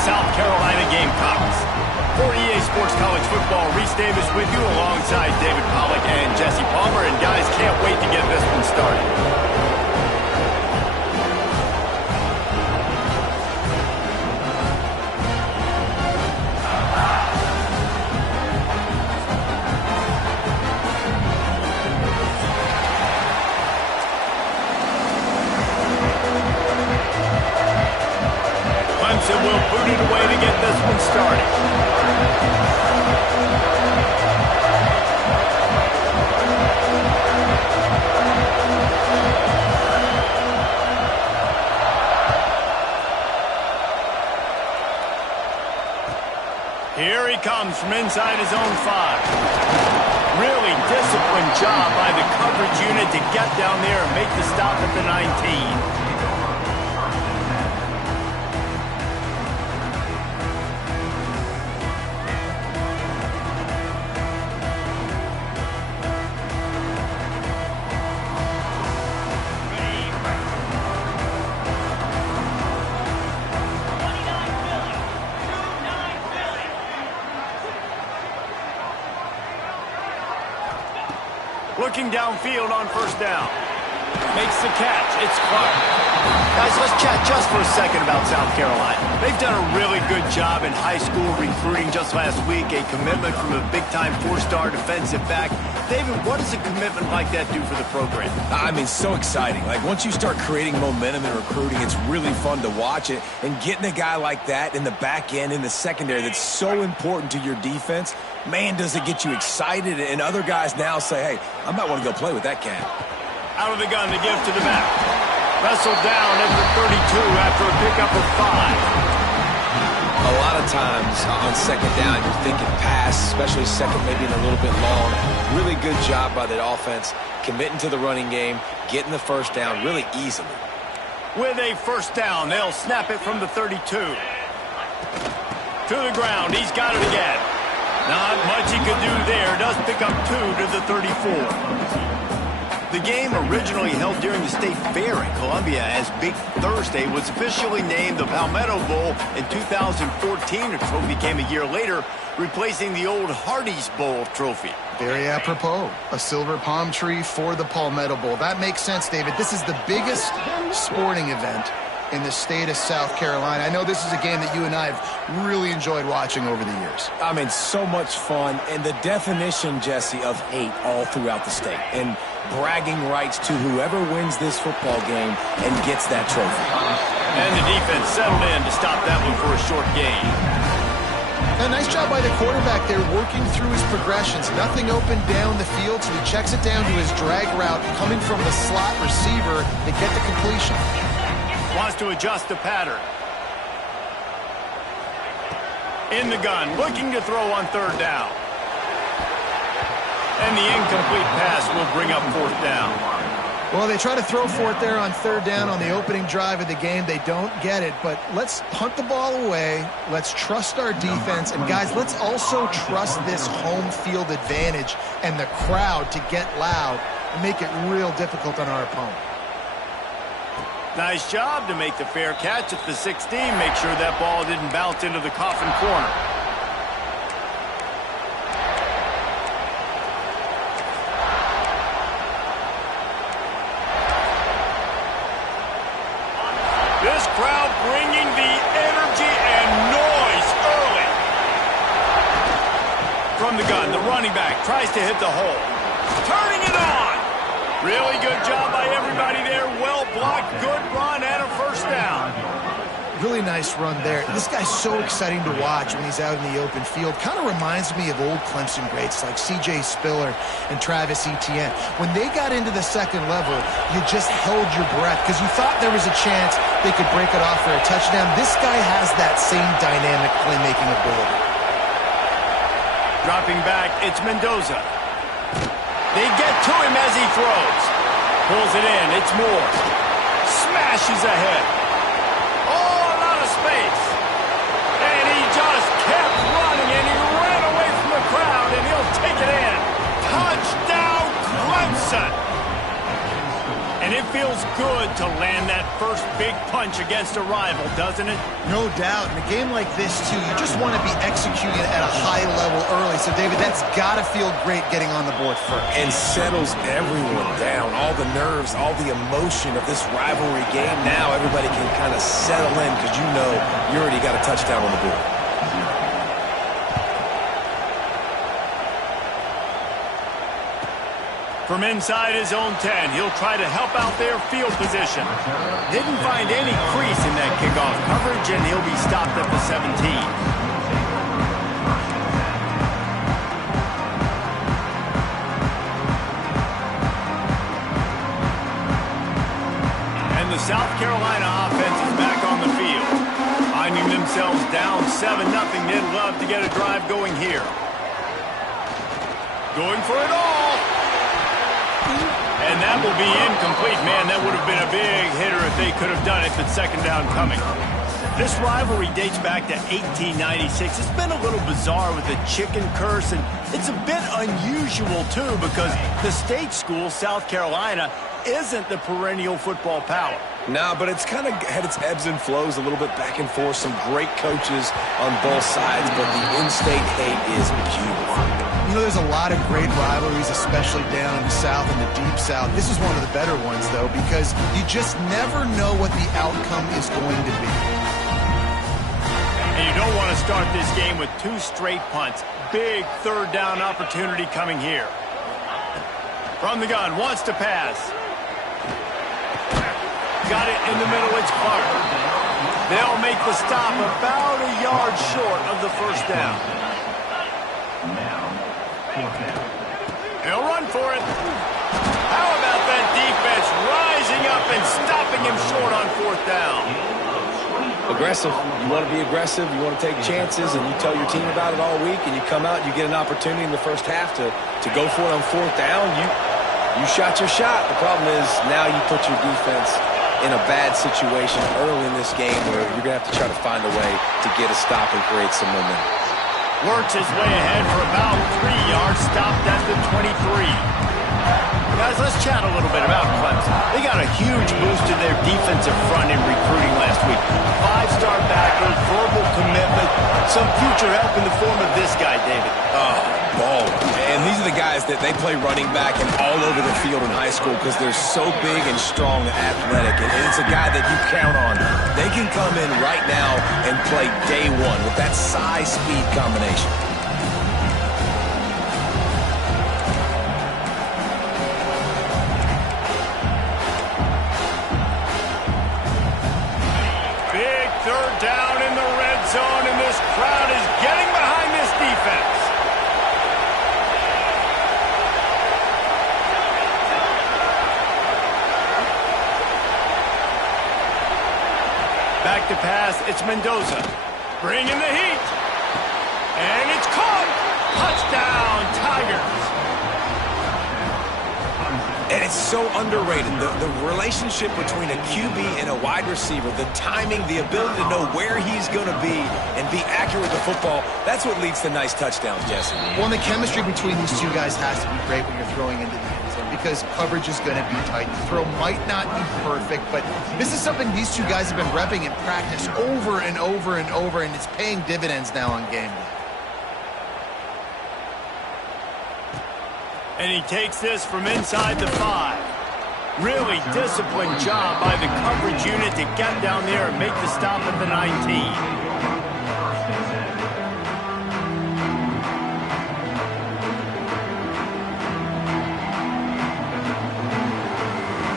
South Carolina Gamecocks. For EA Sports College Football, Reese Davis with you alongside David Pollack and Jesse Palmer. And guys, can't wait to get this one started. Clemson will boot it away to get this one started. Here he comes from inside his own 5. Really disciplined job by the coverage unit to get down there and make the stop at the 19. Looking downfield on first down. Makes the catch. It's Clark. Guys, let's chat just for a second about South Carolina. They've done a really good job in high school recruiting just last week. A commitment from a big-time 4-star defensive back. David, what does a commitment like that do for the program? I mean, so exciting. Like, once you start creating momentum in recruiting, it's really fun to watch it. And getting a guy like that in the back end, in the secondary, that's so important to your defense, man, does it get you excited. And other guys now say, hey, I might want to go play with that cat. Out of the gun to give to the back. Wrestled down at the 32 after a pickup of 5. A lot of times on second down, you're thinking pass, especially second, maybe in a little bit long. Really good job by the offense, committing to the running game, getting the first down really easily. With a first down, they'll snap it from the 32. To the ground, he's got it again. Not much he could do there. Does pick up 2 to the 34. The game, originally held during the State Fair in Columbia as Big Thursday, was officially named the Palmetto Bowl in 2014. The trophy came a year later, replacing the old Hardee's Bowl trophy. Very apropos. A silver palm tree for the Palmetto Bowl. That makes sense, David. This is the biggest sporting event in the state of South Carolina. I know this is a game that you and I have really enjoyed watching over the years. I mean, so much fun, and the definition, Jesse, of hate all throughout the state. And bragging rights to whoever wins this football game and gets that trophy. And the defense settled in to stop that one for a short gain. A nice job by the quarterback there working through his progressions. Nothing open down the field, so he checks it down to his drag route coming from the slot receiver to get the completion. Wants to adjust the pattern. In the gun, looking to throw on third down. And the incomplete pass will bring up fourth down. Well, they try to throw for it there on third down on the opening drive of the game. They don't get it, but let's punt the ball away. Let's trust our defense. And, guys, let's also trust this home field advantage and the crowd to get loud and make it real difficult on our opponent. Nice job to make the fair catch at the 16. Make sure that ball didn't bounce into the coffin corner. This crowd bringing the energy and noise early. From the gun, the running back tries to hit the hole. Turning it on. Really good job by everybody there. Well blocked, good run, and a first down. Really nice run there. This guy's so exciting to watch when he's out in the open field. Kind of reminds me of old Clemson greats like C.J. Spiller and Travis Etienne. When they got into the second level, you just held your breath because you thought there was a chance they could break it off for a touchdown. This guy has that same dynamic playmaking ability. Dropping back, it's Mendoza. They get to him as he throws. Pulls it in. It's Moore. Smashes ahead. Oh, a lot of space. And he just kept running, and he ran away from the crowd, and he'll take it in. Touchdown, Clemson. And if feels good to land that first big punch against a rival, doesn't it? No doubt. In a game like this, too, you just want to be executing at a high level early. So, David, that's got to feel great getting on the board first. And settles everyone down. All the nerves, all the emotion of this rivalry game. Now everybody can kind of settle in because you know you already got a touchdown on the board. From inside his own 10, he'll try to help out their field position. Didn't find any crease in that kickoff coverage, and he'll be stopped at the 17. And the South Carolina offense is back on the field. Finding themselves down 7-0, they'd love to get a drive going here. Going for it all. And that will be incomplete. Man, that would have been a big hitter if they could have done it, but second down coming. This rivalry dates back to 1896. It's been a little bizarre with the chicken curse, and it's a bit unusual, too, because the state school, South Carolina, isn't the perennial football power. No, but it's kind of had its ebbs and flows a little bit back and forth. Some great coaches on both sides, but the in-state hate is beautiful. You know, there's a lot of great rivalries, especially down in the South and the Deep South. This is one of the better ones, though, because you just never know what the outcome is going to be. And you don't want to start this game with 2 straight punts. Big third down opportunity coming here. From the gun, wants to pass. Got it in the middle, it's Clark. They'll make the stop about a yard short of the first down. He'll run for it. How about that defense rising up and stopping him short on 4th down? Aggressive. You want to be aggressive. You want to take chances, and you tell your team about it all week, and you come out and you get an opportunity in the first half to go for it on 4th down. You shot your shot. The problem is now you put your defense in a bad situation early in this game where you're going to have to try to find a way to get a stop and create some momentum. Works his way ahead for about 3 yards, stopped at the 23. Guys, let's chat a little bit about Clemson. They got a huge boost to their defensive front in recruiting last week. 5-star backer, verbal commitment, some future help in the form of this guy, David. Ball. And these are the guys that they play running back and all over the field in high school because they're so big and strong and athletic. And it's a guy that you count on. They can come in right now and play day one with that size-speed combination. Big third down in the red zone, and this crowd is getting behind this defense. Back to pass, it's Mendoza. Bringing the heat. And it's caught. Touchdown, Tigers. And it's so underrated. The relationship between a QB and a wide receiver, the timing, the ability to know where he's going to be and be accurate with the football, that's what leads to nice touchdowns, Jesse. Well, and the chemistry between these two guys has to be great when you're throwing into the end zone because coverage is going to be tight. The throw might not be perfect, but this is something these two guys have been repping in practice over and over and over, and it's paying dividends now on game day. And he takes this from inside the 5. Really disciplined job by the coverage unit to get down there and make the stop at the 19.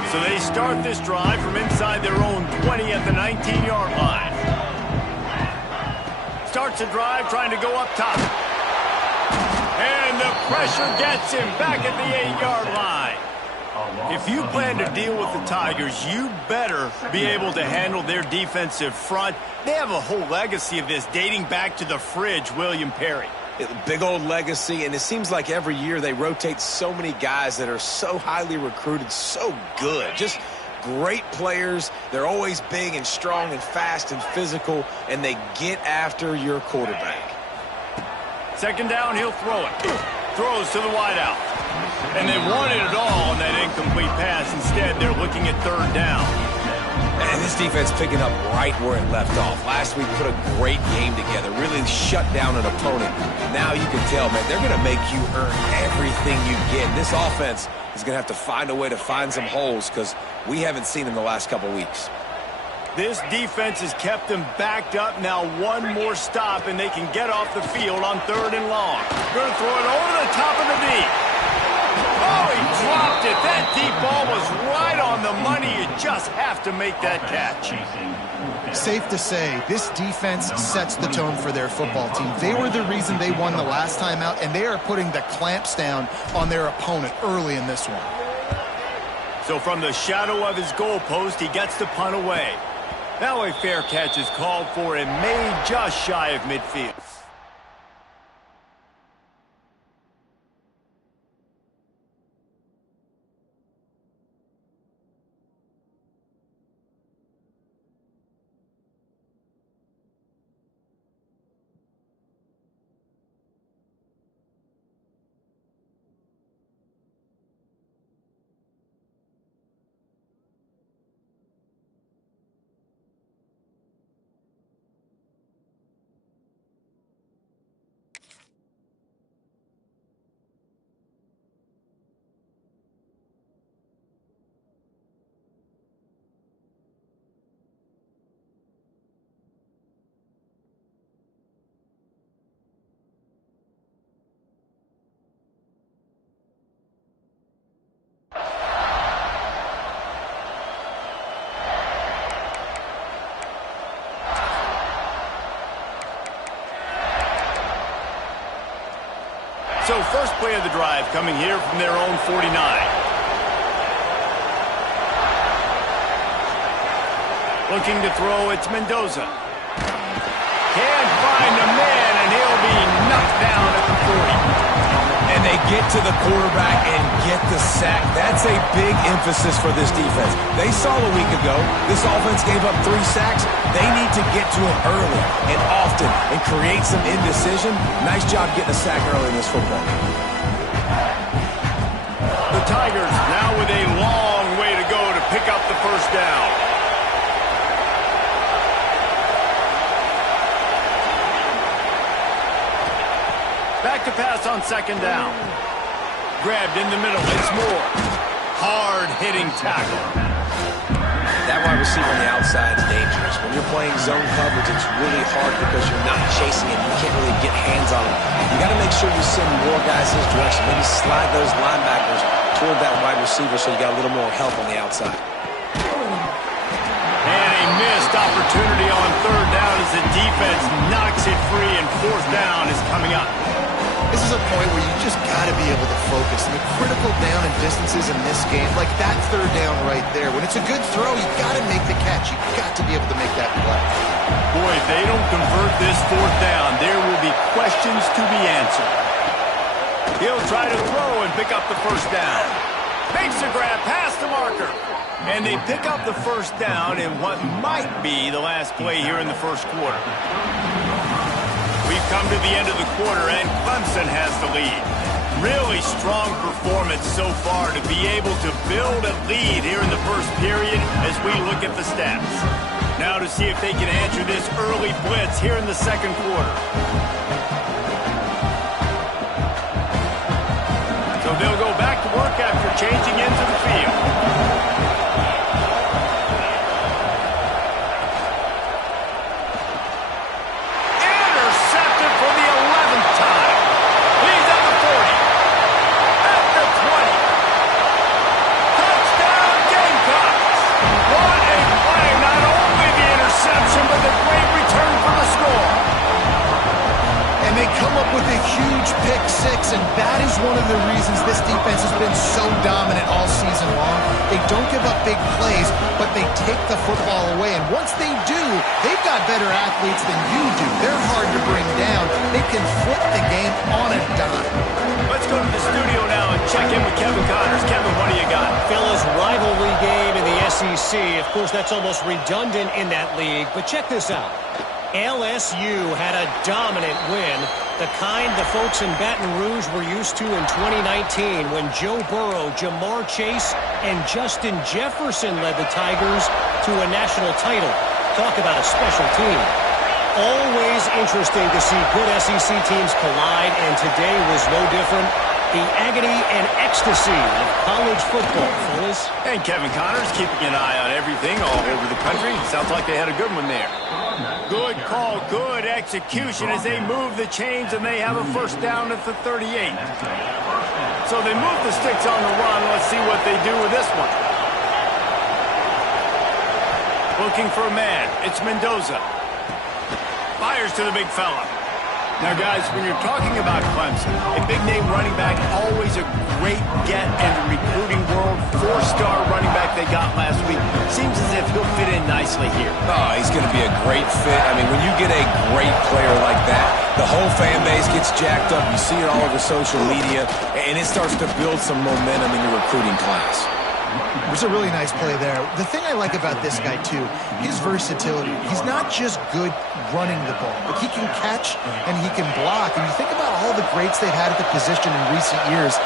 So they start this drive from inside their own 20 at the 19-yard line. Starts a drive trying to go up top. And the pressure gets him back at the 8-yard line. If you plan to deal with the Tigers, you better be able to handle their defensive front. They have a whole legacy of this dating back to the fridge, William Perry. Big old legacy, and it seems like every year they rotate so many guys that are so highly recruited, so good. Just great players. They're always big and strong and fast and physical, and they get after your quarterback. Second down, he'll throw it. throws to the wideout. And they wanted it all on that incomplete pass. Instead, they're looking at third down. And this defense picking up right where it left off. Last week put a great game together, really shut down an opponent. Now you can tell, man, they're going to make you earn everything you get. This offense is going to have to find a way to find some holes because we haven't seen them the last couple weeks. This defense has kept them backed up. Now one more stop, and they can get off the field on third and long. Going to throw it over the top of the deep. Oh, he dropped it. That deep ball was right on the money. You just have to make that catch. Safe to say, this defense sets the tone for their football team. They were the reason they won the last time out, and they are putting the clamps down on their opponent early in this one. So from the shadow of his goalpost, he gets the punt away. Now a fair catch is called for and made just shy of midfield. So first play of the drive coming here from their own 49. Looking to throw, it's Mendoza. Can't find a man, and he'll be knocked down at the 40. And they get to the quarterback and get the sack. That's a big emphasis for this defense. They saw a week ago, this offense gave up 3 sacks. They need to get to it early and often and create some indecision. Nice job getting a sack early in this football. The Tigers now with a long way to go to pick up the first down. Back to pass on second down. Grabbed in the middle. It's Moore. Hard-hitting tackle. That wide receiver on the outside is dangerous. When you're playing zone coverage, it's really hard because you're not chasing it. You can't really get hands on him. You got to make sure you send more guys his direction. Maybe slide those linebackers toward that wide receiver so you got a little more help on the outside. And a missed opportunity on third down as the defense knocks it free, and fourth down is coming up. This is a point where you just got to be able to focus. And the critical down and distances in this game, like that third down right there, when it's a good throw, you got to make the catch. You got to be able to make that play. Boy, if they don't convert this fourth down, there will be questions to be answered. He'll try to throw and pick up the first down. Makes a grab past the marker. And they pick up the first down in what might be the last play here in the first quarter. We've come to the end of the quarter, and Clemson has the lead. Really strong performance so far to be able to build a lead here in the first period as we look at the stats. Now to see if they can answer this early blitz here in the second quarter. So they'll go back to work after changing into the field. With a huge pick six, and that is one of the reasons this defense has been so dominant all season long. They don't give up big plays, but they take the football away, and once they do, they've got better athletes than you do. They're hard to bring down. They can flip the game on a dime. Let's go to the studio now and check in with Kevin Connors. Kevin, what do you got? Fellas, rivalry game in the SEC. Of course, that's almost redundant in that league, but check this out. LSU had a dominant win, the kind the folks in Baton Rouge were used to in 2019 when Joe Burrow, Jamar Chase, and Justin Jefferson led the Tigers to a national title. Talk about a special team. Always interesting to see good SEC teams collide, and today was no different. The agony and ecstasy of college football, fellas. And Kevin Connors keeping an eye on everything all over the country. Sounds like they had a good one there. Good call, good execution as they move the chains, and they have a first down at the 38. So they move the sticks on the run. Let's see what they do with this one. Looking for a man. It's Mendoza. Fires to the big fella. Now, guys, when you're talking about Clemson, a big-name running back, always a great get in the recruiting world. Four-star running back they got last week. Seems as if he'll fit in nicely here. Oh, he's going to be a great fit. I mean, when you get a great player like that, the whole fan base gets jacked up. You see it all over social media, and it starts to build some momentum in your recruiting class. It was a really nice play there. The thing I like about this guy, too, his versatility. He's not just good running the ball, but he can catch and he can block. And you think about all the greats they've had at the position in recent years.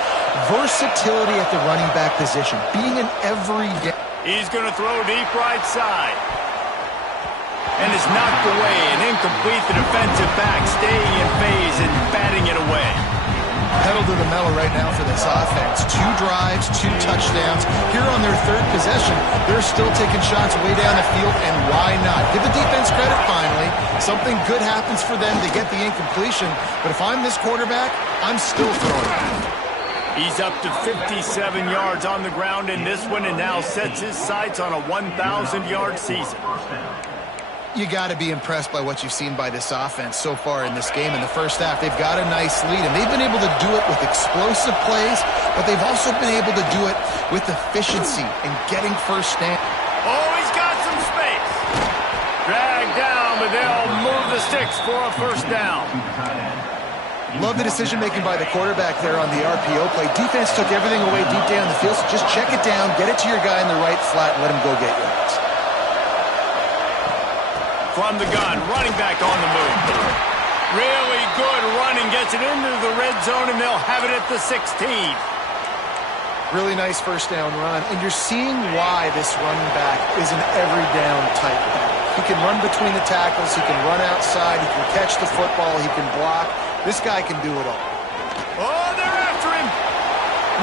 Versatility at the running back position, being an everyday. He's going to throw deep right side. And it's knocked away and incomplete. The defensive back staying in phase and batting it away. Pedal to the metal right now for this offense. 2 drives, 2 touchdowns. Here on their 3rd possession, they're still taking shots way down the field, and why not? Give the defense credit finally. Something good happens for them to get the incompletion, but if I'm this quarterback, I'm still throwing it. He's up to 57 yards on the ground in this one and now sets his sights on a 1,000-yard season. You got to be impressed by what you've seen by this offense so far in this game. In the first half, they've got a nice lead, and they've been able to do it with explosive plays, but they've also been able to do it with efficiency and getting first down. Oh, he's got some space. Dragged down, but they'll move the sticks for a first down. Love the decision-making by the quarterback there on the RPO play. Defense took everything away deep down the field, so just check it down, get it to your guy in the right flat, and let him go get yards. From the gun, running back on the move. Really good running, gets it into the red zone, and they'll have it at the 16. Really nice first down run, and you're seeing why this running back is an every down type back. He can run between the tackles, he can run outside, he can catch the football, he can block. This guy can do it all. Oh, they're after him.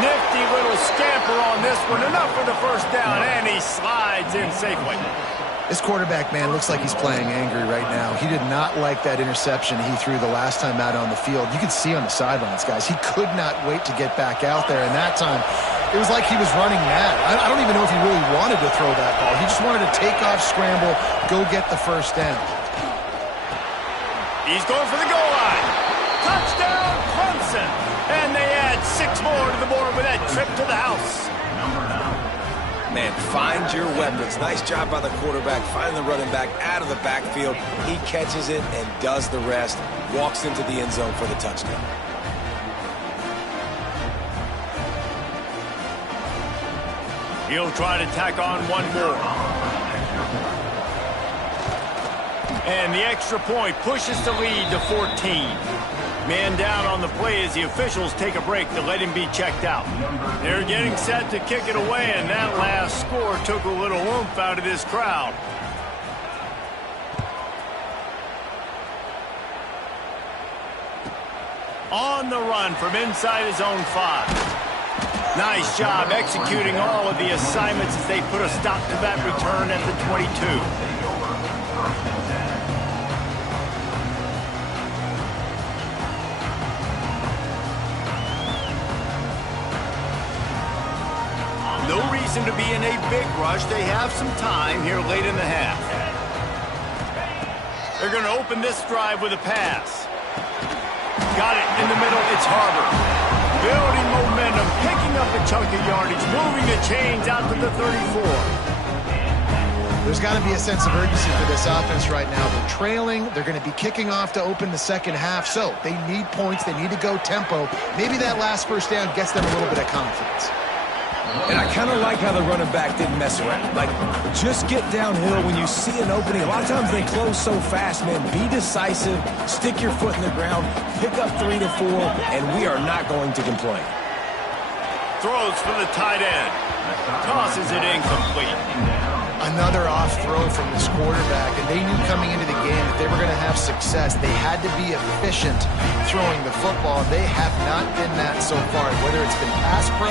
Nifty little scamper on this one. Enough for the first down, and he slides in safely. This quarterback, man, looks like he's playing angry right now. He did not like that interception he threw the last time out on the field. You could see on the sidelines, guys. He could not wait to get back out there, and that time it was like he was running mad. I don't even know if he really wanted to throw that ball. He just wanted to take off, scramble, go get the first down. He's going for the goal line. Touchdown, Clemson. And they add 6 more to the board with that trip to the house. Man, find your weapons. Nice job by the quarterback, finding the running back out of the backfield. He catches it and does the rest. Walks into the end zone for the touchdown. He'll try to tack on one more. And the extra point pushes the lead to 14. Man down on the play as the officials take a break to let him be checked out. They're getting set to kick it away, and that last score took a little oomph out of this crowd. On the run from inside his own 5. Nice job executing all of the assignments as they put a stop to that return at the 22. No reason to be in a big rush. They have some time here late in the half. They're going to open this drive with a pass. Got it in the middle. It's Harbor. Building momentum, picking up a chunk of yardage, moving the chains out to the 34. There's got to be a sense of urgency for this offense right now. They're trailing. They're going to be kicking off to open the second half. So they need points. They need to go tempo. Maybe that last first down gets them a little bit of confidence. And I kind of like how the running back didn't mess around. Like, just get downhill when you see an opening. A lot of times they close so fast, man. Be decisive, stick your foot in the ground, pick up 3 to 4, and we are not going to complain. Throws for the tight end. Tosses it incomplete. Another off throw from this quarterback, and they knew coming into the game that they were going to have success. They had to be efficient throwing the football. They have not been that so far. Whether it's been pass pro,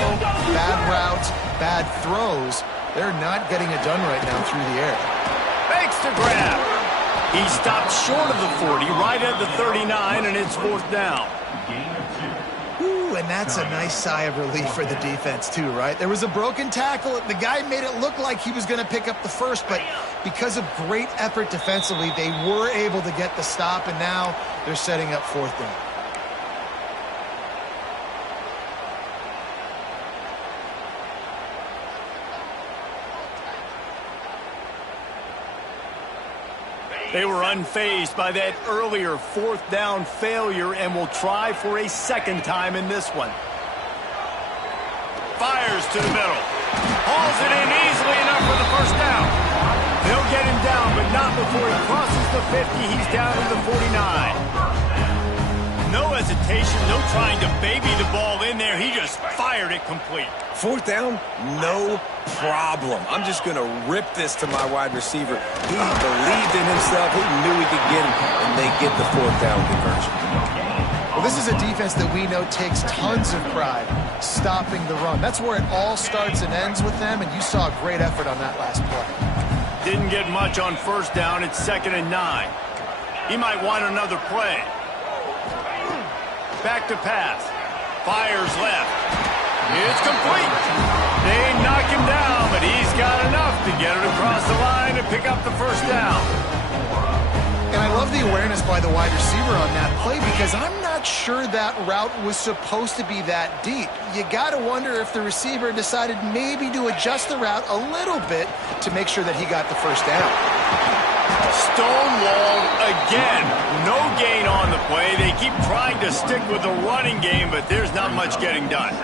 bad routes, bad throws, they're not getting it done right now through the air. Fakes to grab. He stopped short of the 40, right at the 39, and it's 4th down. And that's a nice sigh of relief for the defense too, right? There was a broken tackle. The guy made it look like he was going to pick up the first, but because of great effort defensively, they were able to get the stop, and now they're setting up 4th down. They were unfazed by that earlier 4th down failure and will try for a second time in this one. Fires to the middle. Hauls it in easily enough for the 1st down. They'll get him down, but not before he crosses the 50. He's down to the 49. No hesitation, no trying to baby the ball in there. He just fired it complete. 4th down, no problem. I'm just going to rip this to my wide receiver. He believed in himself. He knew he could get it, and they get the 4th down conversion. Well, this is a defense that we know takes tons of pride stopping the run. That's where it all starts and ends with them, and you saw a great effort on that last play. Didn't get much on 1st down. It's 2nd and 9. He might want another play. Back to pass. Fires left. It's complete. They knock him down, but he's got enough to get it across the line and pick up the 1st down. And I love the awareness by the wide receiver on that play, because I'm not sure that route was supposed to be that deep. You got to wonder if the receiver decided maybe to adjust the route a little bit to make sure that he got the 1st down. Stonewalled again. No gain on the play. They keep trying to stick with the running game, but there's not much getting done.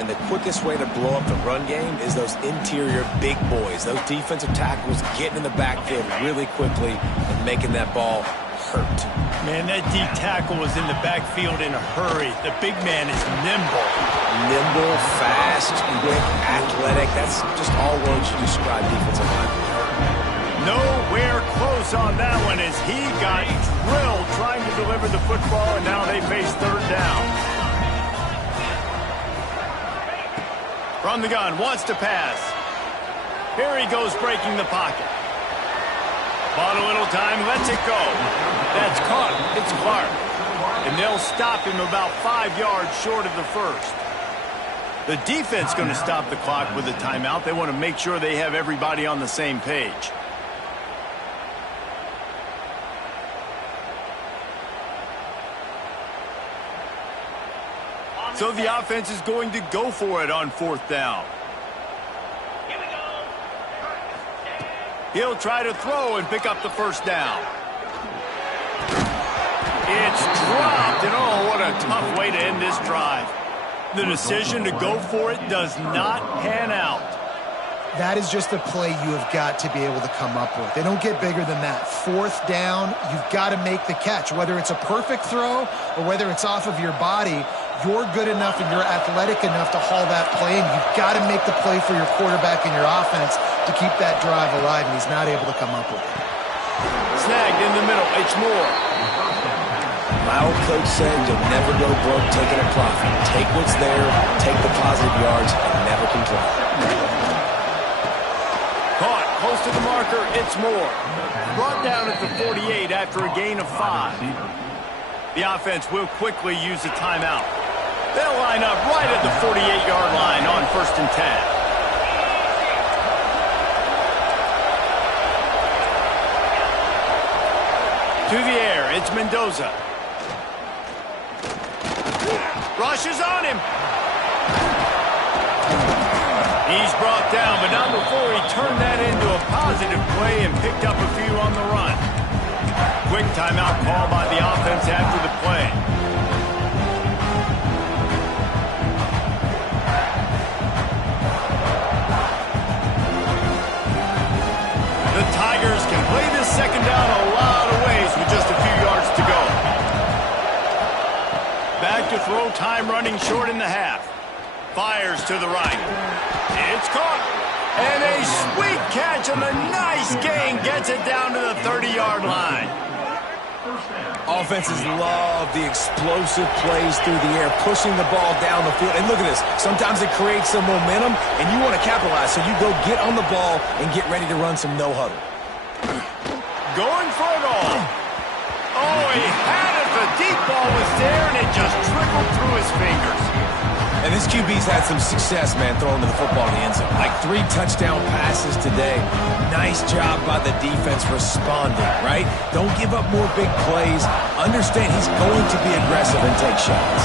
And the quickest way to blow up the run game is those interior big boys, those defensive tackles getting in the backfield really quickly and making that ball hurt. Man, that deep tackle was in the backfield in a hurry. The big man is nimble. Nimble, fast, quick, athletic. That's just all words you describe defensive line. Nowhere close on that one as he got drilled trying to deliver the football, and now they face 3rd down. From the gun, wants to pass. Here he goes breaking the pocket. Bought a little time, lets it go. That's caught. It's Clark. And they'll stop him about 5 yards short of the 1st. The defense going to stop the clock with a timeout. They want to make sure they have everybody on the same page. So the offense is going to go for it on 4th down. He'll try to throw and pick up the 1st down. It's dropped, and oh, what a tough way to end this drive. The decision to go for it does not pan out. That is just a play you have got to be able to come up with. They don't get bigger than that. 4th down, you've got to make the catch. Whether it's a perfect throw or whether it's off of your body, you're good enough and you're athletic enough to haul that play, and you've got to make the play for your quarterback and your offense to keep that drive alive, and he's not able to come up with it. Snagged in the middle. It's Moore. My old coach said you'll never go broke taking a profit. Take what's there, take the positive yards, and never complain. Caught close to the marker. It's Moore. Brought down at the 48 after a gain of 5. The offense will quickly use a timeout. They'll line up right at the 48-yard line on 1st and 10. To the air, it's Mendoza. Rushes on him. He's brought down, but not before he turned that into a positive play and picked up a few on the run. Quick timeout call by the offense after the play. second down a lot of ways with just a few yards to go. Back to throw, time running short in the half. Fires to the right. It's caught. And a sweet catch on a nice gain gets it down to the 30-yard line. Offenses love the explosive plays through the air, pushing the ball down the field. And look at this. Sometimes it creates some momentum, and you want to capitalize. So you go get on the ball and get ready to run some no-huddle. Going for it all. Oh, he had it. The deep ball was there, and it just trickled through his fingers. And this QB's had some success, man, throwing the football in the end zone. Like 3 touchdown passes today. Nice job by the defense responding, right? Don't give up more big plays. Understand he's going to be aggressive and take shots.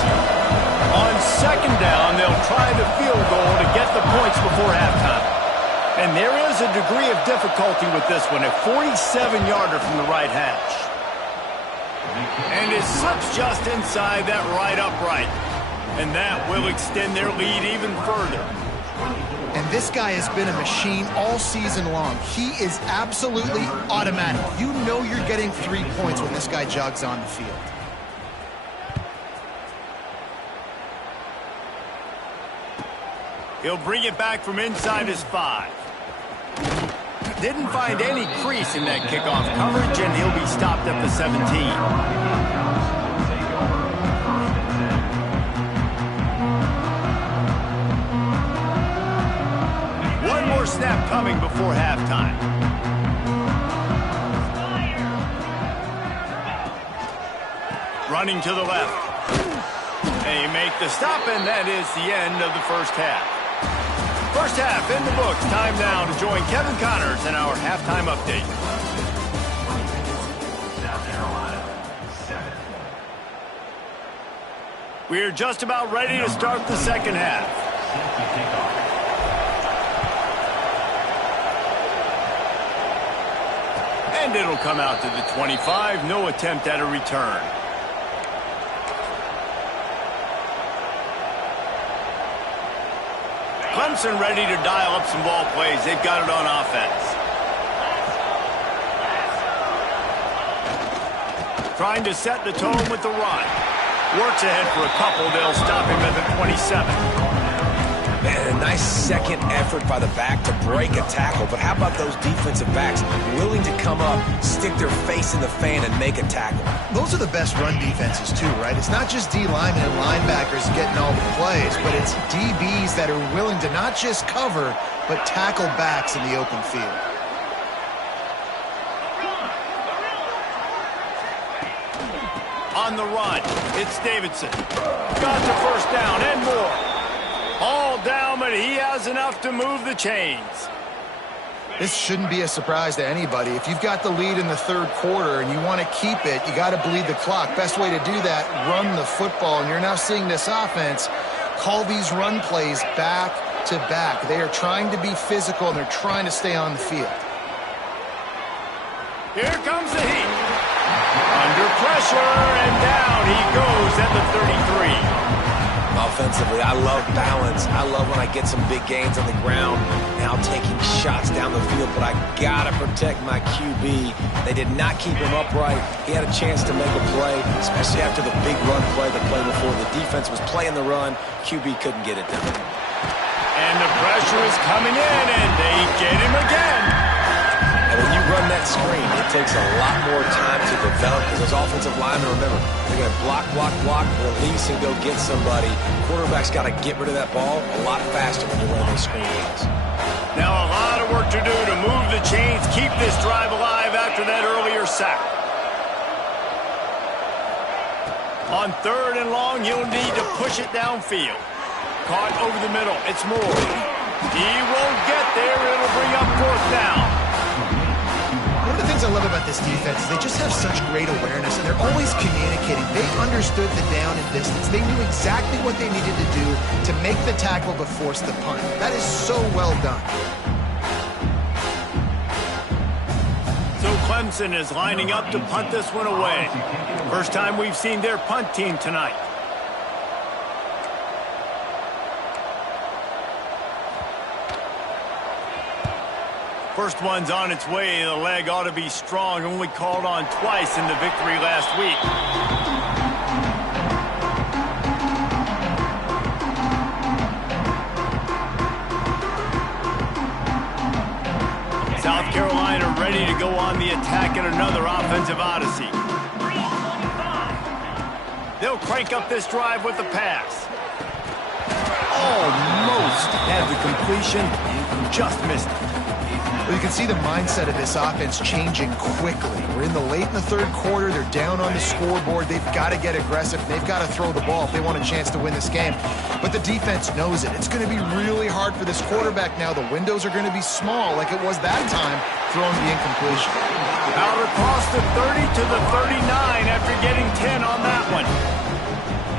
On second down, they'll try the field goal to get the points before halftime. And there is a degree of difficulty with this one, a 47-yarder from the right hash. And it slips just inside that right upright. And that will extend their lead even further. And this guy has been a machine all season long. He is absolutely automatic. You know you're getting 3 points when this guy jogs on the field. He'll bring it back from inside his 5. Didn't find any crease in that kickoff coverage, and he'll be stopped at the 17. Snap coming before halftime. Running to the left. They make the stop, and that is the end of the first half. First half in the books. Time now to join Kevin Connors in our halftime update. We're just about ready to start the second half. And it'll come out to the 25. No attempt at a return. Clemson ready to dial up some ball plays. They've got it on offense. Trying to set the tone with the run. Works ahead for a couple. They'll stop him at the 27. Man, a nice second effort by the back to break a tackle. But how about those defensive backs willing to come up, stick their face in the fan, and make a tackle? Those are the best run defenses, too, right? It's not just D linemen and linebackers getting all the plays, but it's DBs that are willing to not just cover, but tackle backs in the open field. On the run, it's Davidson. Got the first down and more. All down, but he has enough to move the chains. This shouldn't be a surprise to anybody. If you've got the lead in the third quarter and you want to keep it, you got to bleed the clock. Best way to do that, run the football. And you're now seeing this offense call these run plays back to back. They are trying to be physical, and they're trying to stay on the field. Here comes the heat. Under pressure, and down he goes at the 33. Offensively, I love balance. I love when I get some big gains on the ground, now taking shots down the field, but I gotta protect my QB. They did not keep him upright. He had a chance to make a play, especially after the big run play the play before. The defense was playing the run. QB couldn't get it done. And the pressure is coming in, and they get him again. And when you run that screen, it takes a lot more time to develop because those offensive linemen, remember, they're going to block, release, and go get somebody. Quarterback's got to get rid of that ball a lot faster when you run those screen plays. Now a lot of work to do to move the chains, keep this drive alive after that earlier sack. On third and long, you'll need to push it downfield. Caught over the middle. It's Moore. He won't get there. It'll bring up fourth down. One of the things I love about this defense is they just have such great awareness, and they're always communicating. They understood the down and distance. They knew exactly what they needed to do to make the tackle to force the punt. That is so well done. So Clemson is lining up to punt this one away. First time we've seen their punt team tonight. First one's on its way. The leg ought to be strong. Only called on twice in the victory last week. South Carolina ready to go on the attack in another offensive odyssey. They'll crank up this drive with the pass. Almost had the completion and just missed it. Well, you can see the mindset of this offense changing quickly. We're in the third quarter. They're down on the scoreboard. They've got to get aggressive. They've got to throw the ball if they want a chance to win this game. But the defense knows it. It's going to be really hard for this quarterback now. The windows are going to be small like it was that time throwing the incompletion. Out across the 30 to the 39 after getting 10 on that one.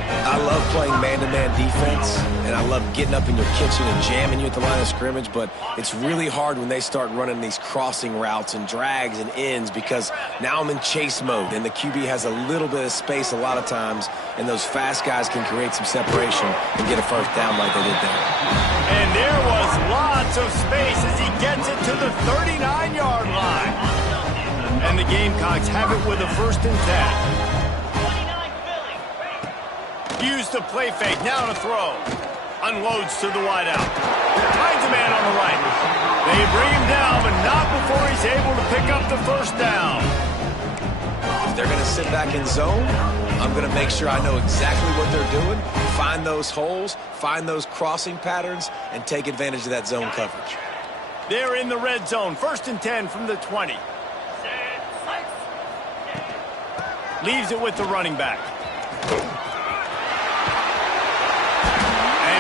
I love playing man-to-man defense, and I love getting up in your kitchen and jamming you at the line of scrimmage, but it's really hard when they start running these crossing routes and drags and ends because now I'm in chase mode, and the QB has a little bit of space a lot of times, and those fast guys can create some separation and get a first down like they did there. And there was lots of space as he gets it to the 39-yard line. And the Gamecocks have it with a 1st and 10. Used the play fake, now to throw. Unloads to the wideout. Finds a man on the right. They bring him down, but not before he's able to pick up the first down. If they're going to sit back in zone, I'm going to make sure I know exactly what they're doing, find those holes, find those crossing patterns, and take advantage of that zone coverage. They're in the red zone. 1st and 10 from the 20. Leaves it with the running back.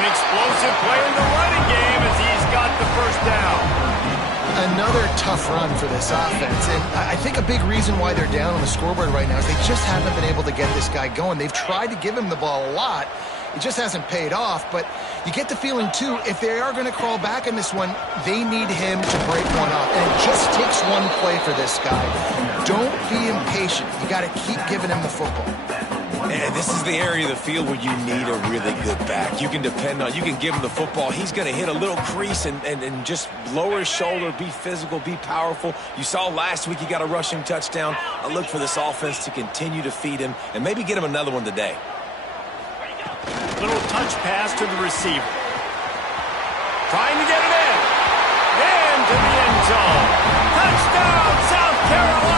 Explosive play in the running game as he's got the first down. Another tough run for this offense, and I think a big reason why they're down on the scoreboard right now is they just haven't been able to get this guy going. They've tried to give him the ball a lot. It just hasn't paid off, but you get the feeling, too, if they are going to crawl back in this one, they need him to break one up, and it just takes one play for this guy. Don't be impatient. You got to keep giving him the football. And this is the area of the field where you need a really good back. You can depend on, you can give him the football. He's going to hit a little crease and just lower his shoulder, be physical, be powerful. You saw last week he got a rushing touchdown. I look for this offense to continue to feed him and maybe get him another one today. Little touch pass to the receiver. Trying to get it in. Into the end zone. Touchdown, South Carolina.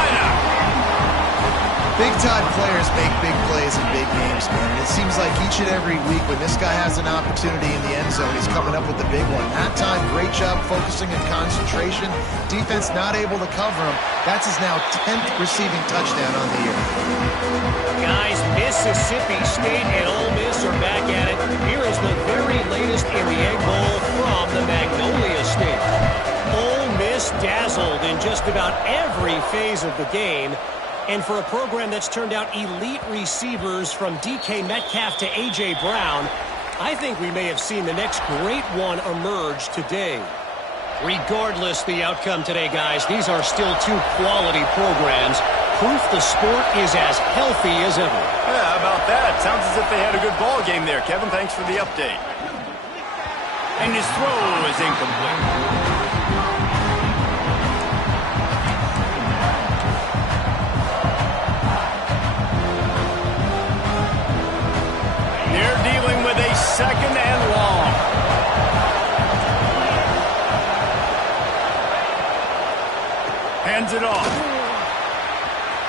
Big-time players make big plays in big games, man. And it seems like each and every week when this guy has an opportunity in the end zone, he's coming up with the big one. That time, great job focusing and concentration. Defense not able to cover him. That's his now 10th receiving touchdown on the year. Guys, Mississippi State and Ole Miss are back at it. Here is the very latest in the Egg Bowl from the Magnolia State. Ole Miss dazzled in just about every phase of the game. And for a program that's turned out elite receivers from DK Metcalf to A.J. Brown, I think we may have seen the next great one emerge today. Regardless the outcome today, guys, these are still two quality programs. Proof the sport is as healthy as ever. Yeah, how about that? Sounds as if they had a good ball game there. Kevin, thanks for the update. And his throw is incomplete. Dealing with a 2nd and long. Hands it off.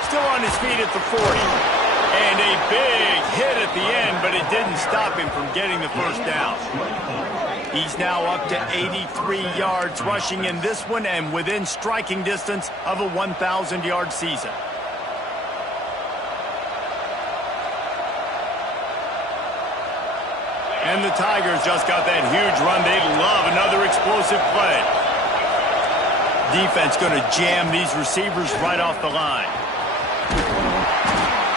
Still on his feet at the 40. And a big hit at the end, but it didn't stop him from getting the first down. He's now up to 83 yards rushing in this one and within striking distance of a 1,000-yard season. And the Tigers just got that huge run. They love another explosive play. Defense going to jam these receivers right off the line.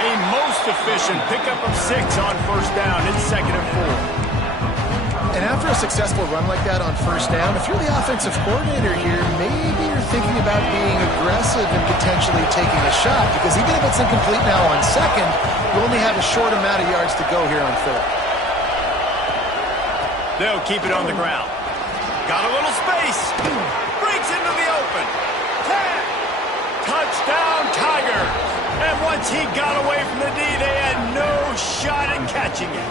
A most efficient pickup of 6 on first down. It's 2nd and 4. And after a successful run like that on first down, if you're the offensive coordinator here, maybe you're thinking about being aggressive and potentially taking a shot, because even if it's incomplete now on 2nd, you only have a short amount of yards to go here on 3rd. They'll keep it on the ground. Got a little space. Breaks into the open open. 10. Touchdown, Tigers. And once he got away from the D, they had no shot at catching it.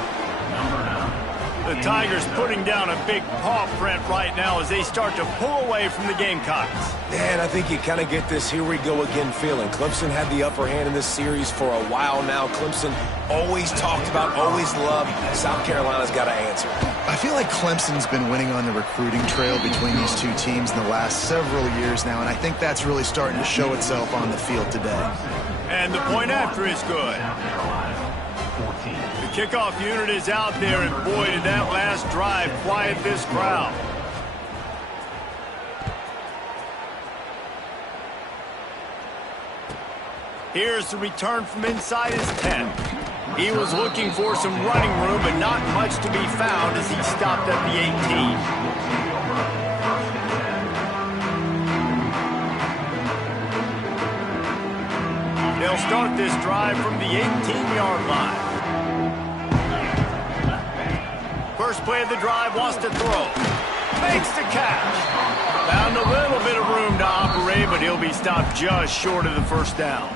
The Tigers putting down a big paw print right now as they start to pull away from the Gamecocks. Man, I think you kind of get this here we go again feeling. Clemson had the upper hand in this series for a while now. Clemson always talked about, always loved. South Carolina's got to answer. I feel like Clemson's been winning on the recruiting trail between these two teams in the last several years now, and I think that's really starting to show itself on the field today. And the point after is good. The kickoff unit is out there, and boy, did that last drive quiet this crowd. Here's the return from inside his 10. He was looking for some running room, but not much to be found as he stopped at the 18. They'll start this drive from the 18-yard line. First play of the drive, wants to throw. Makes the catch. Found a little bit of room to operate, but he'll be stopped just short of the first down.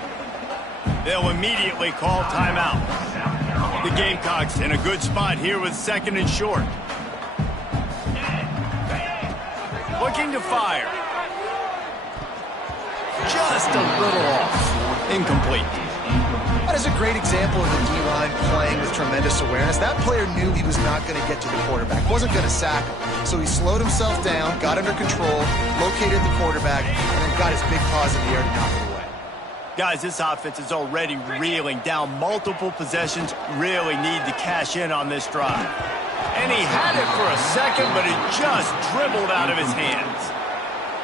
They'll immediately call timeout. The Gamecocks in a good spot here with 2nd and short. Looking to fire. Just a little off. Incomplete. That is a great example of the D-line playing with tremendous awareness. That player knew he was not going to get to the quarterback, wasn't going to sack him. So he slowed himself down, got under control, located the quarterback, and then got his big paws in the air to knock it away. Guys, this offense is already reeling down multiple possessions. Really need to cash in on this drive. And he had it for a second, but it just dribbled out of his hands.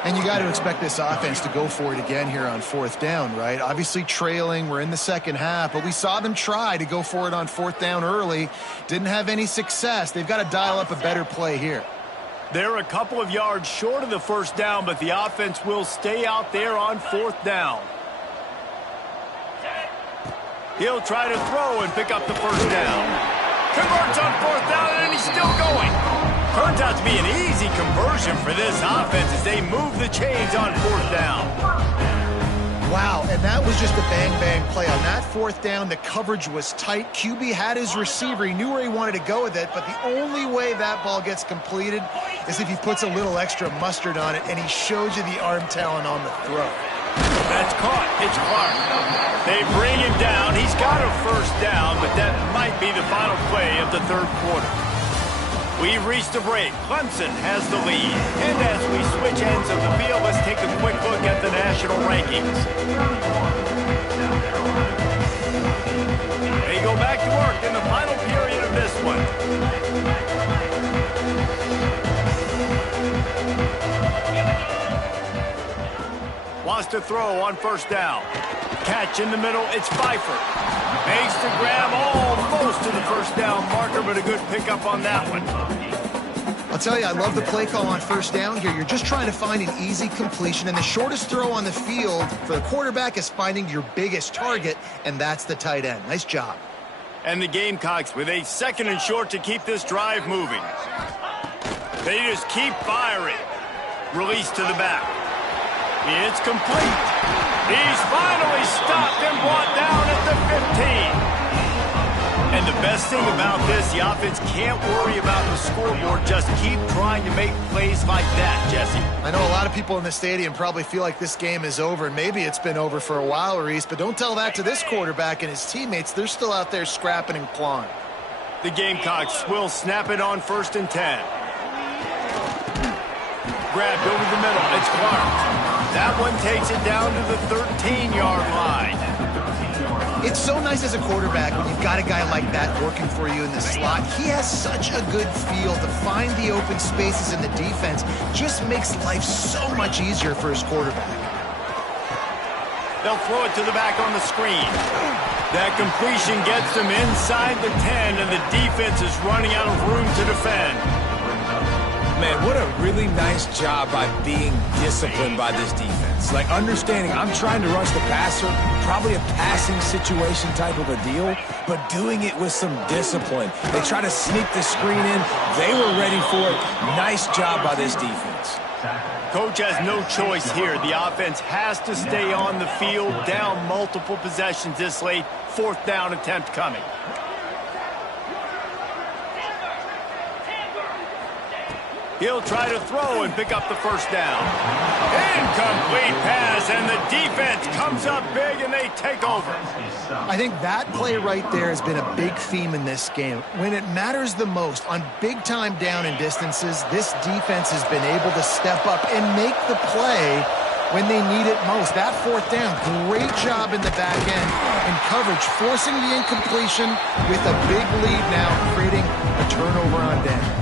And you got to expect this offense to go for it again here on 4th down, right? Obviously trailing, we're in the second half, but we saw them try to go for it on 4th down early. Didn't have any success. They've got to dial up a better play here. They're a couple of yards short of the first down, but the offense will stay out there on 4th down. He'll try to throw and pick up the first down. Converts on 4th down, and he's still going. Turns out to be an easy conversion for this offense as they move the chains on 4th down. Wow, and that was just a bang-bang play. On that 4th down, the coverage was tight. QB had his receiver. He knew where he wanted to go with it, but the only way that ball gets completed is if he puts a little extra mustard on it, and he shows you the arm talent on the throw. That's caught. It's Clark. They bring him down. He's got a first down, but that might be the final play of the 3rd quarter. We've reached a break. Clemson has the lead. And as we switch ends of the field, let's take a quick look at the national rankings. They go back to work in the final period of this one. Wants to throw on first down. Catch in the middle. It's Pfeiffer. Makes the grab almost to the first down marker, but a good pickup on that one. I'll tell you, I love the play call on first down here. You're just trying to find an easy completion, and the shortest throw on the field for the quarterback is finding your biggest target, and that's the tight end. Nice job. And the Gamecocks with a 2nd and short to keep this drive moving. They just keep firing. Release to the back. It's complete. He's finally stopped and brought down at the 15. And the best thing about this, the offense can't worry about the scoreboard. Just keep trying to make plays like that, Jesse. I know a lot of people in the stadium probably feel like this game is over, and maybe it's been over for a while, Reese, but don't tell that to this quarterback and his teammates. They're still out there scrapping and clawing. The Gamecocks will snap it on 1st and 10. Grabbed over the middle. It's Clark. That one takes it down to the 13-yard line. It's so nice as a quarterback when you've got a guy like that working for you in the slot. He has such a good feel to find the open spaces in the defense. Just makes life so much easier for his quarterback. They'll throw it to the back on the screen. That completion gets them inside the 10, and the defense is running out of room to defend. Man, what a really nice job by being disciplined by this defense. Like, understanding I'm trying to rush the passer, probably a passing situation type of a deal, but doing it with some discipline. They try to sneak the screen in. They were ready for it. Nice job by this defense. Coach has no choice here. The offense has to stay on the field, down multiple possessions this late. 4th down attempt coming. He'll try to throw and pick up the 1st down. Incomplete pass, and the defense comes up big, and they take over. I think that play right there has been a big theme in this game. When it matters the most, on big-time down and distances, this defense has been able to step up and make the play when they need it most. That 4th down, great job in the back end in coverage, forcing the incompletion with a big lead now, creating a turnover on downs.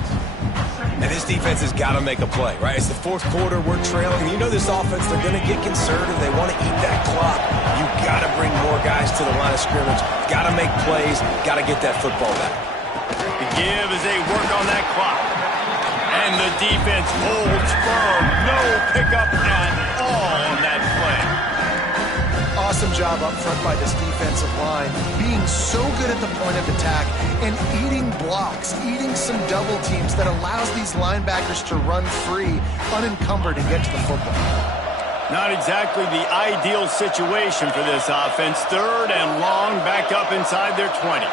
And this defense has got to make a play, right? It's the 4th quarter. We're trailing. You know this offense, they're going to get conservative. They want to eat that clock. You got to bring more guys to the line of scrimmage. Got to make plays. Got to get that football back. The give as they work on that clock. And the defense holds firm. No pickup at all on that play. Awesome job up front by this defensive line, being so good at the point of attack and eating blocks, eating some double teams that allows these linebackers to run free, unencumbered, and get to the football. Not exactly the ideal situation for this offense. 3rd and long, back up inside their 20.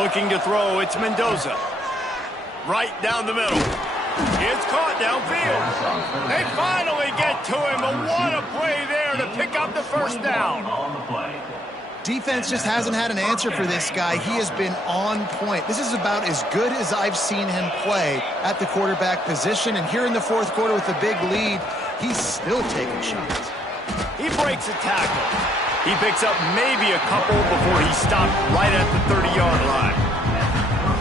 Looking to throw, it's Mendoza. Right down the middle. It's caught downfield. They finally get to him, but what a play there to pick up the 1st down. Defense just hasn't had an answer for this guy. He has been on point. This is about as good as I've seen him play at the quarterback position. And here in the 4th quarter with a big lead, he's still taking shots. He breaks a tackle. He picks up maybe a couple before he stopped right at the 30-yard line.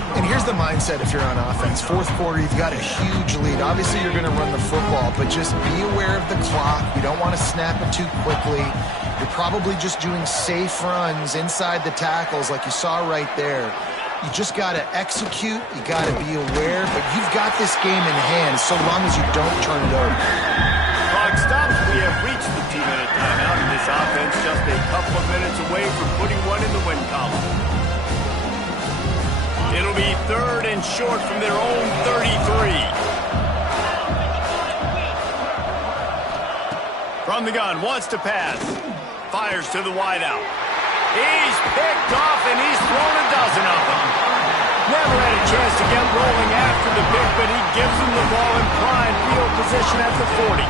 And here's the mindset if you're on offense. 4th quarter, you've got a huge lead. Obviously, you're going to run the football, but just be aware of the clock. You don't want to snap it too quickly. You're probably just doing safe runs inside the tackles like you saw right there. You just got to execute. You got to be aware, but you've got this game in hand so long as you don't turn it over. Clock stops. We have reached the 2-minute timeout, and this offense just a couple of minutes away from putting one in the win column. It'll be 3rd and short from their own 33. From the gun, wants to pass. Fires to the wideout. He's picked off, and he's thrown a dozen of them. Never had a chance to get rolling after the pick, but he gives him the ball in prime field position at the 40.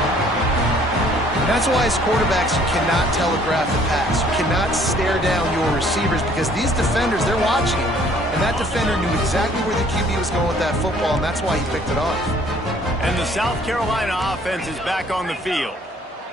That's why as quarterbacks, you cannot telegraph the pass. You cannot stare down your receivers because these defenders, they're watching you. And that defender knew exactly where the QB was going with that football, and that's why he picked it off. And the South Carolina offense is back on the field.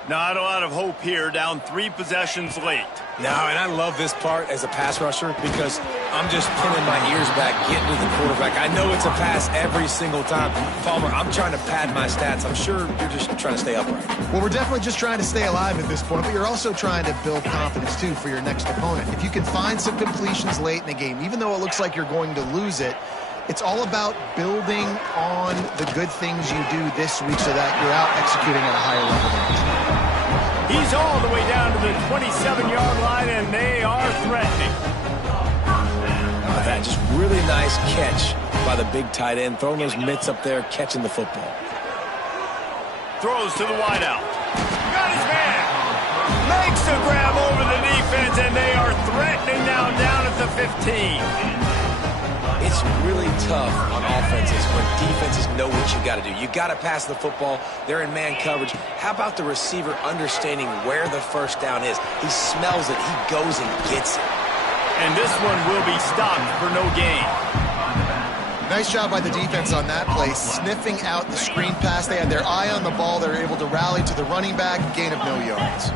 Not a lot of hope here, down 3 possessions late. No, and I love this part as a pass rusher because I'm just pinning my ears back, getting to the quarterback. I know it's a pass every single time. Palmer, I'm trying to pad my stats. I'm sure you're just trying to stay upright. Well, we're definitely just trying to stay alive at this point, but you're also trying to build confidence, too, for your next opponent. If you can find some completions late in the game, even though it looks like you're going to lose it, it's all about building on the good things you do this week so that you're out executing at a higher level. He's all the way down to the 27-yard line, and they are threatening. That just really nice catch by the big tight end, throwing those mitts up there, catching the football. Throws to the wideout. Got his man. Makes the grab over the defense, and they are threatening now down at the 15. It's really tough on offenses when defenses know what you got to do. You got to pass the football. They're in man coverage. How about the receiver understanding where the 1st down is? He smells it. He goes and gets it. And this one will be stopped for no gain. Nice job by the defense on that play, sniffing out the screen pass. They had their eye on the ball. They were able to rally to the running back, gain of no yards.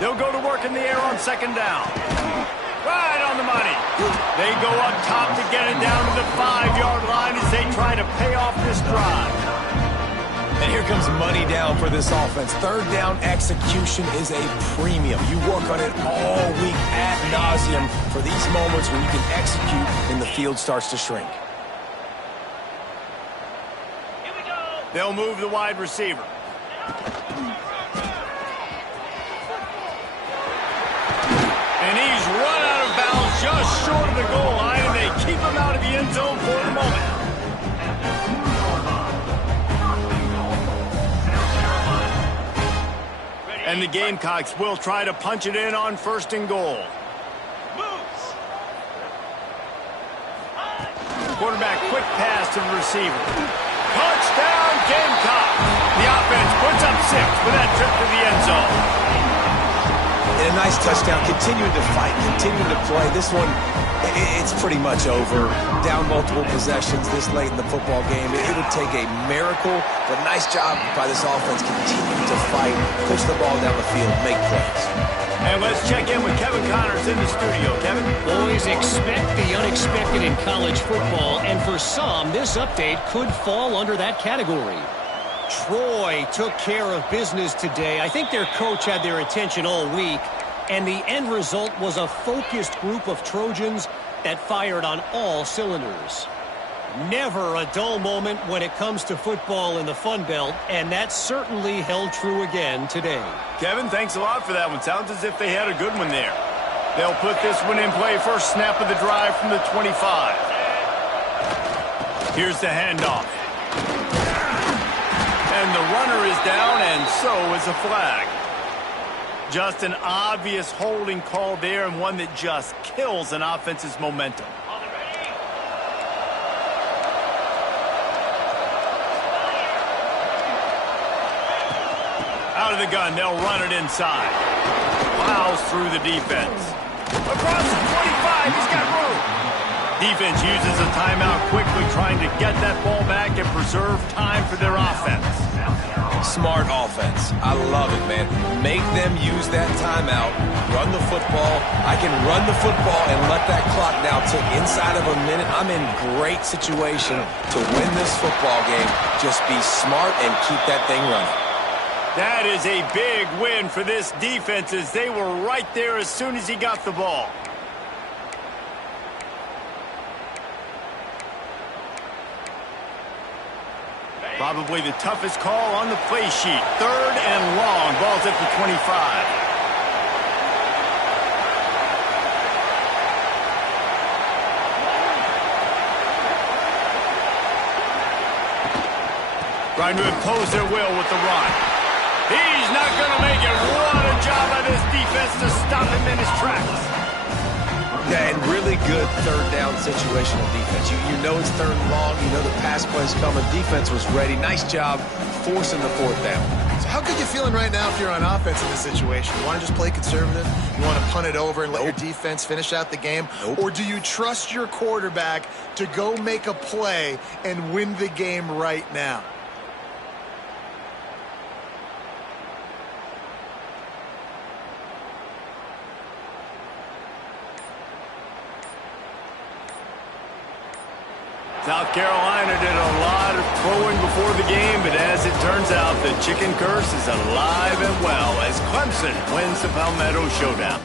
They'll go to work in the air on 2nd down. Right on the money. They go up top to get it down to the 5-yard line as they try to pay off this drive. And here comes money down for this offense. 3rd down execution is a premium. You work on it all week ad nauseum for these moments when you can execute and the field starts to shrink. They'll move the wide receiver. And he's run out of bounds just short of the goal line, and they keep him out of the end zone for the moment. And the Gamecocks will try to punch it in on 1st and goal. Quarterback quick pass to the receiver. Touchdown Gamecocks! The offense puts up 6 with that trip to the end zone. And a nice touchdown, continuing to fight, continuing to play. This one, it's pretty much over. Down multiple possessions this late in the football game. It would take a miracle, but nice job by this offense continuing to fight, push the ball down the field, make plays. And let's check in with Kevin Connors in the studio. Kevin? Boys, expect the unexpected in college football, and for some, this update could fall under that category. Troy took care of business today. I think their coach had their attention all week, and the end result was a focused group of Trojans that fired on all cylinders. Never a dull moment when it comes to football in the Fun Belt, and that certainly held true again today. Kevin, thanks a lot for that one. Sounds as if they had a good one there. They'll put this one in play. First snap of the drive from the 25. Here's the handoff. And the runner is down, and so is a flag. Just an obvious holding call there, and one that just kills an offense's momentum. Out of the gun, they'll run it inside. Plows through the defense. Across the 25, he's got room. Defense uses a timeout quickly, trying to get that ball back and preserve time for their offense. Smart offense. I love it, man. Make them use that timeout. Run the football. I can run the football and let that clock now tick inside of a minute. I'm in great situation to win this football game. Just be smart and keep that thing running. That is a big win for this defense, as they were right there as soon as he got the ball. Probably the toughest call on the play sheet. 3rd and long. Ball's at the 25. Trying to impose their will with the run. He's not going to make it. What a job by this defense to stop him in his tracks. Yeah, and really good 3rd down situational defense. You know it's 3rd and long. You know the pass play's coming. Defense was ready. Nice job forcing the 4th down. So how good you feeling right now if you're on offense in this situation? You want to just play conservative? You want to punt it over and let your defense finish out the game? Or do you trust your quarterback to go make a play and win the game right now? South Carolina did a lot of throwing before the game, but as it turns out, the chicken curse is alive and well as Clemson wins the Palmetto Showdown.